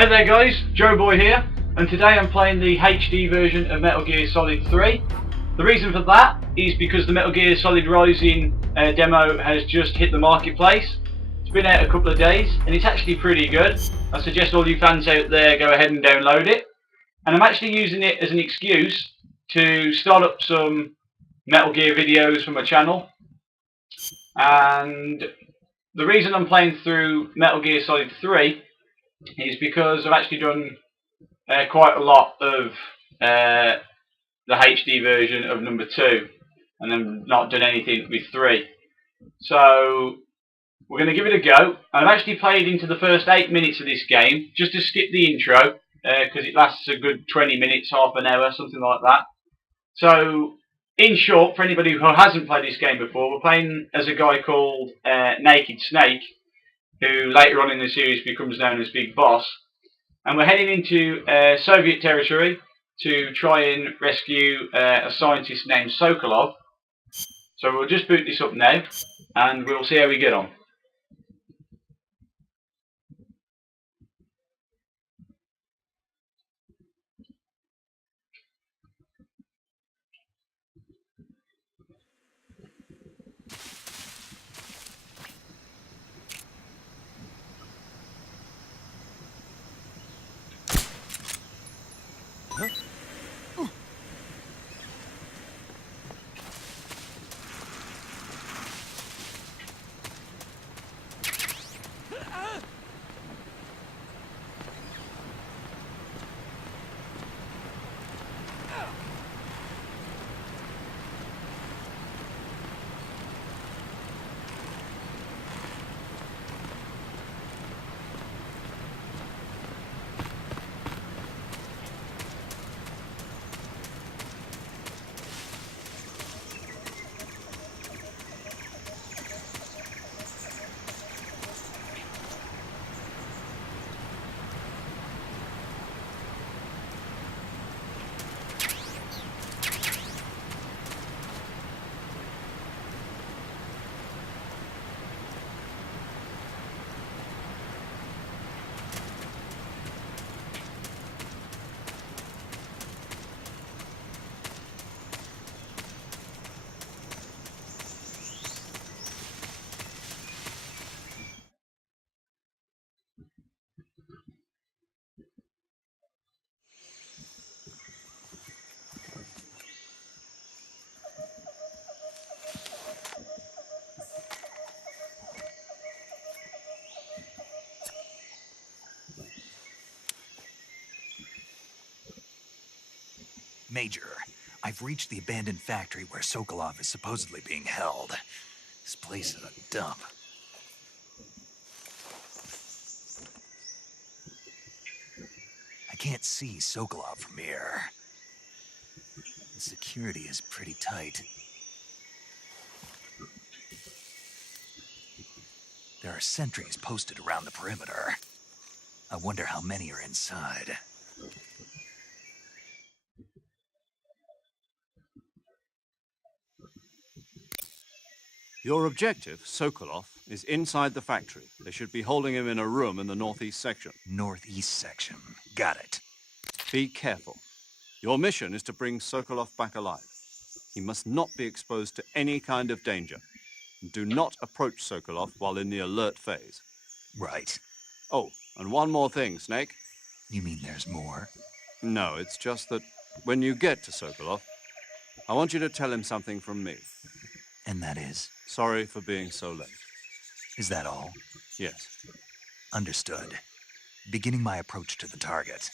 Hey there guys, Joe Boy here, and today I'm playing the HD version of Metal Gear Solid 3. The reason for that is because the Metal Gear Solid Rising demo has just hit the marketplace. It's been out a couple of days, and it's actually pretty good. I suggest all you fans out there go ahead and download it. And I'm actually using it as an excuse to start up some Metal Gear videos for my channel. And the reason I'm playing through Metal Gear Solid 3 is because I've actually done quite a lot of the HD version of number 2, and then not done anything with 3. So we're going to give it a go. I've actually played into the first 8 minutes of this game, just to skip the intro, because it lasts a good 20 minutes, half an hour, something like that. So, in short, for anybody who hasn't played this game before, we're playing as a guy called Naked Snake, who later on in the series becomes known as Big Boss. And we're heading into Soviet territory to try and rescue a scientist named Sokolov. So we'll just boot this up now, and we'll see how we get on. Major, I've reached the abandoned factory where Sokolov is supposedly being held. This place is a dump. I can't see Sokolov from here. The security is pretty tight. There are sentries posted around the perimeter. I wonder how many are inside. Your objective, Sokolov, is inside the factory. They should be holding him in a room in the northeast section. Northeast section. Got it. Be careful. Your mission is to bring Sokolov back alive. He must not be exposed to any kind of danger. Do not approach Sokolov while in the alert phase. Right. Oh, and one more thing, Snake. You mean there's more? No, it's just that when you get to Sokolov, I want you to tell him something from me. And that is? Sorry for being so late. Is that all? Yes. Understood. Beginning my approach to the target.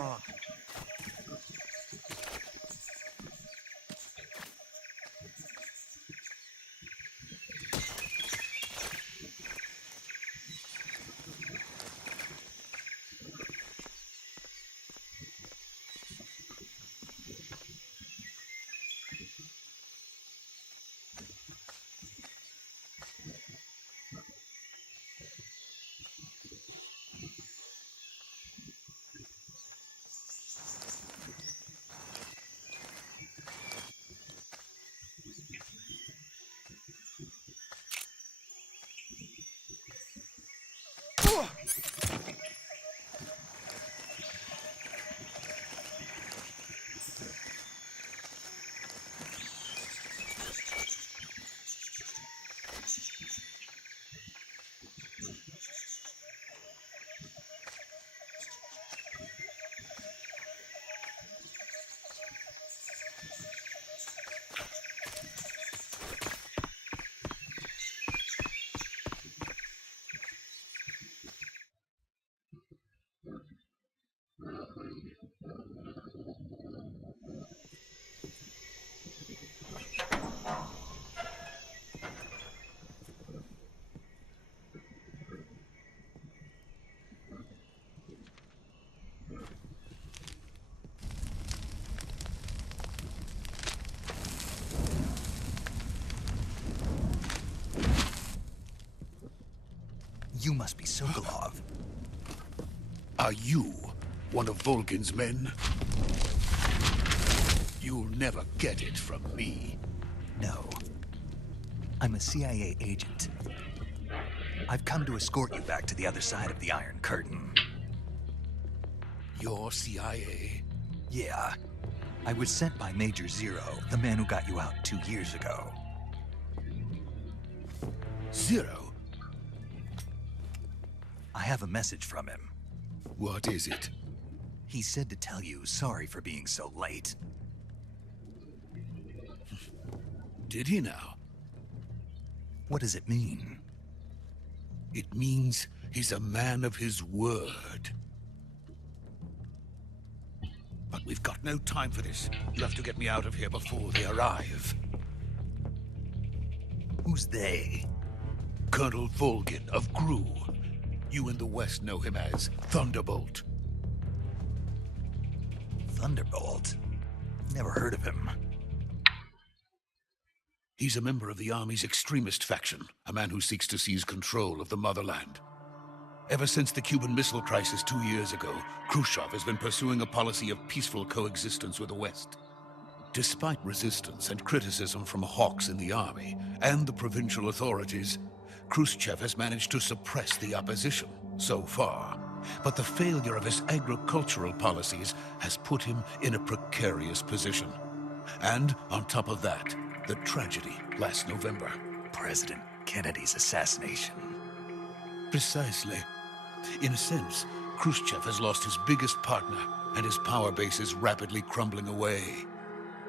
wrong? You must be Sokolov. Are you one of Volgin's men? You'll never get it from me. No. I'm a CIA agent. I've come to escort you back to the other side of the Iron Curtain. You're CIA? Yeah. I was sent by Major Zero, the man who got you out 2 years ago. Zero? I have a message from him. What is it? He said to tell you sorry for being so late. Did he now? What does it mean? It means he's a man of his word. But we've got no time for this. You have to get me out of here before they arrive. Who's they? Colonel Volgin of Gru. You in the West know him as Thunderbolt. Thunderbolt? Never heard of him. He's a member of the Army's extremist faction, a man who seeks to seize control of the motherland. Ever since the Cuban Missile Crisis 2 years ago, Khrushchev has been pursuing a policy of peaceful coexistence with the West. Despite resistance and criticism from hawks in the Army and the provincial authorities, Khrushchev has managed to suppress the opposition so far. But the failure of his agricultural policies has put him in a precarious position. And on top of that, the tragedy last November. President Kennedy's assassination. Precisely. In a sense, Khrushchev has lost his biggest partner, and his power base is rapidly crumbling away.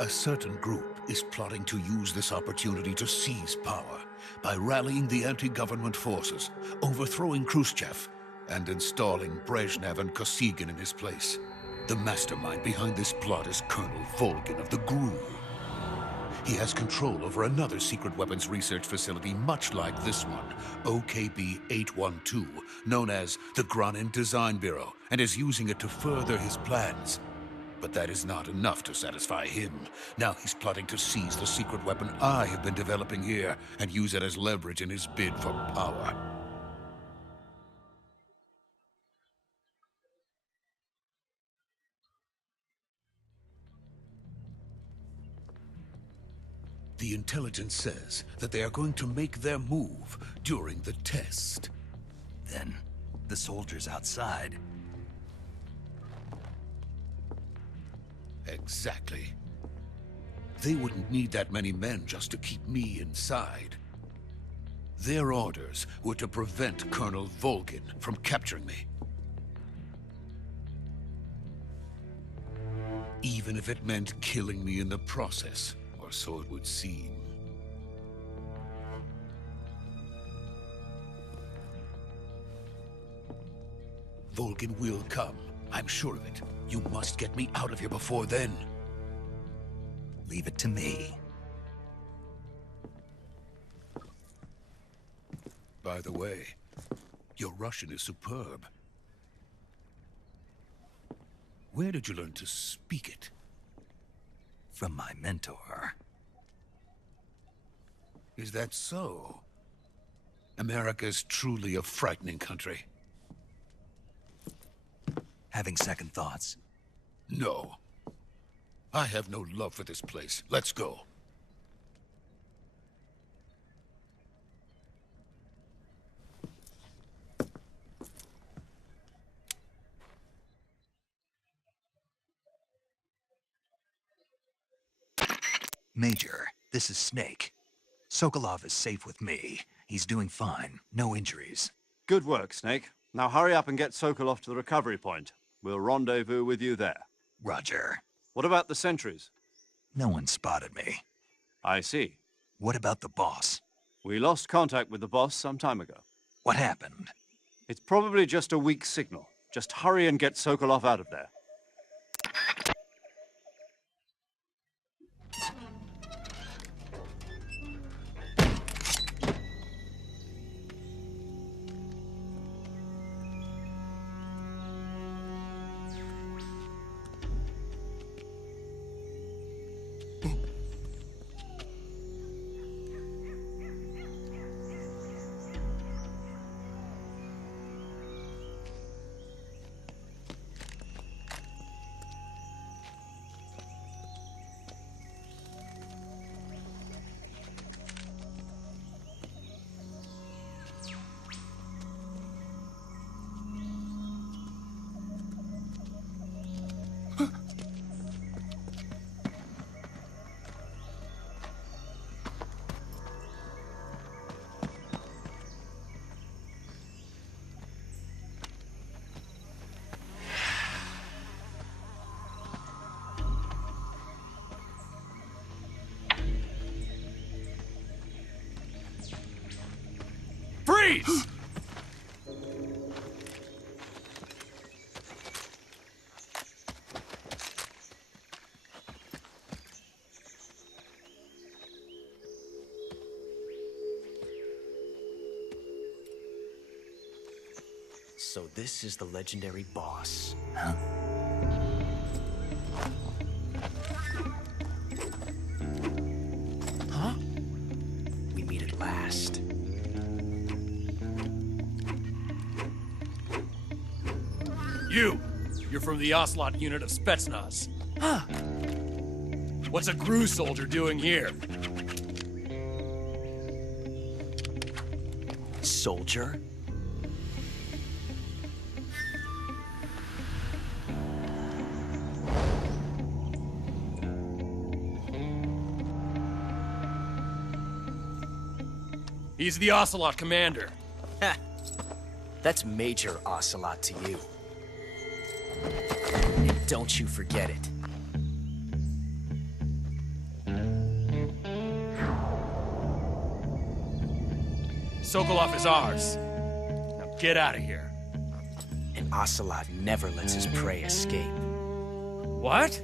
A certain group is plotting to use this opportunity to seize power by rallying the anti-government forces, overthrowing Khrushchev, and installing Brezhnev and Kosygin in his place. The mastermind behind this plot is Colonel Volgin of the GRU. He has control over another secret weapons research facility much like this one, OKB-812, known as the Granin Design Bureau, and is using it to further his plans. But that is not enough to satisfy him. Now he's plotting to seize the secret weapon I have been developing here and use it as leverage in his bid for power. The intelligence says that they are going to make their move during the test. Then, the soldiers outside. Exactly. They wouldn't need that many men just to keep me inside. Their orders were to prevent Colonel Volgin from capturing me. Even if it meant killing me in the process, or so it would seem. Volgin will come. I'm sure of it. You must get me out of here before then. Leave it to me. By the way, your Russian is superb. Where did you learn to speak it? From my mentor. Is that so? America's truly a frightening country. Having second thoughts? No. I have no love for this place. Let's go. Major, this is Snake. Sokolov is safe with me. He's doing fine. No injuries. Good work, Snake. Now hurry up and get Sokolov to the recovery point. We'll rendezvous with you there. Roger. What about the sentries? No one spotted me. I see. What about the boss? We lost contact with the boss some time ago. What happened? It's probably just a weak signal. Just hurry and get Sokolov out of there. Freeze! So this is the legendary boss. Huh? Huh? We meet at last. You're from the Ocelot unit of Spetsnaz. Huh. What's a GRU soldier doing here? Soldier? He's the Ocelot commander. Ha! That's Major Ocelot to you. And don't you forget it. Sokolov is ours. Now get out of here. And Ocelot never lets his prey escape. What?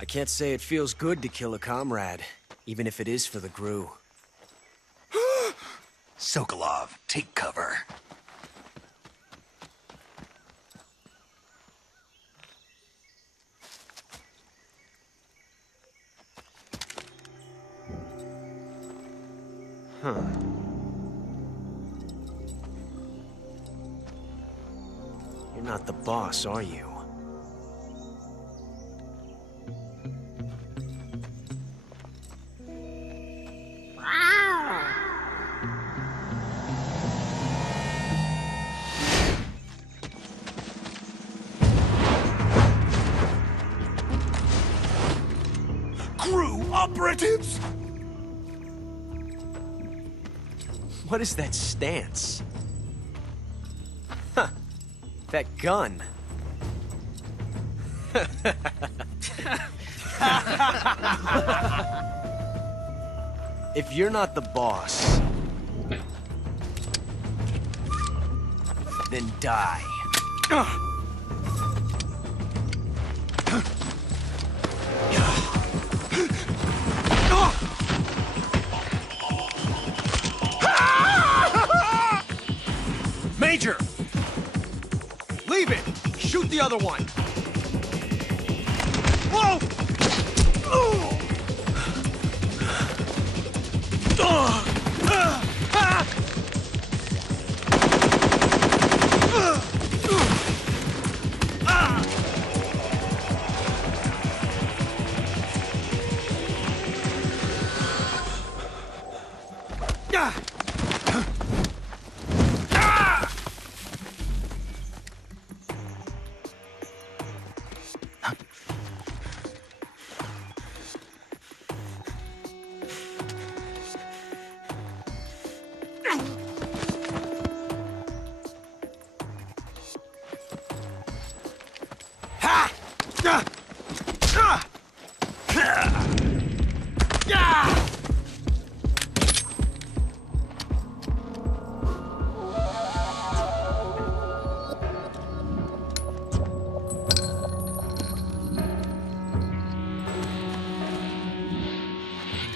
I can't say it feels good to kill a comrade, even if it is for the GRU. Sokolov, take cover. Huh. You're not the boss, are you? Crew operatives! What is that stance? Huh. That gun. If you're not the boss, then die. Major! Leave it! Shoot the other one! Whoa!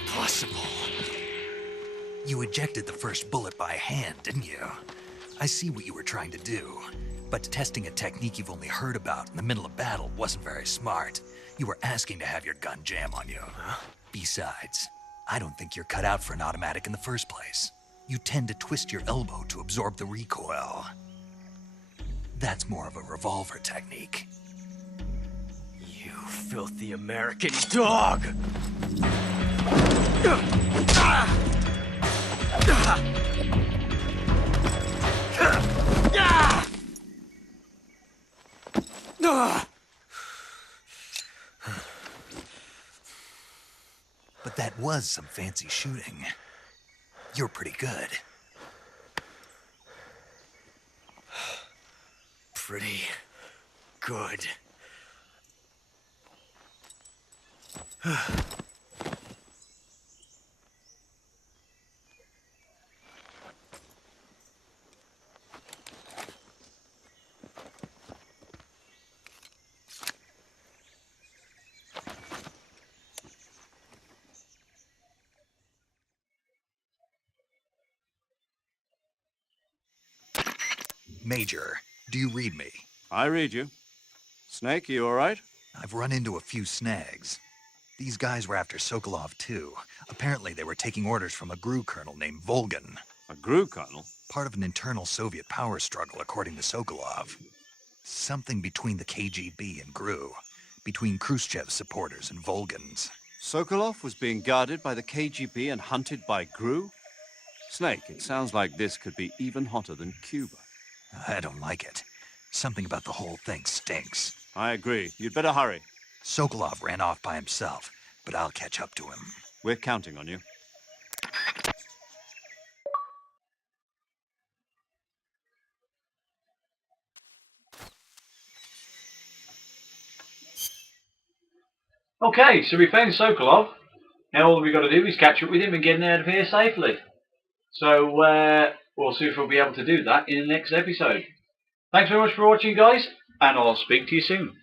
Impossible. You ejected the first bullet by hand, didn't you? I see what you were trying to do, but testing a technique you've only heard about in the middle of battle wasn't very smart. You were asking to have your gun jam on you. Huh? Besides, I don't think you're cut out for an automatic in the first place. You tend to twist your elbow to absorb the recoil. That's more of a revolver technique. You filthy American dog! But that was some fancy shooting. You're pretty good. Pretty good. Major, do you read me? I read you. Snake, you all right? I've run into a few snags. These guys were after Sokolov too. Apparently they were taking orders from a GRU colonel named Volgan. A GRU colonel? Part of an internal Soviet power struggle, according to Sokolov. Something between the KGB and GRU. Between Khrushchev's supporters and Volgan's. Sokolov was being guarded by the KGB and hunted by GRU? Snake, it sounds like this could be even hotter than Cuba. I don't like it. Something about the whole thing stinks. I agree. You'd better hurry. Sokolov ran off by himself, but I'll catch up to him. We're counting on you. Okay, so we found Sokolov. Now all we've got to do is catch up with him and get him out of here safely. So we'll see if we'll be able to do that in the next episode. Thanks very much for watching, guys, and I'll speak to you soon.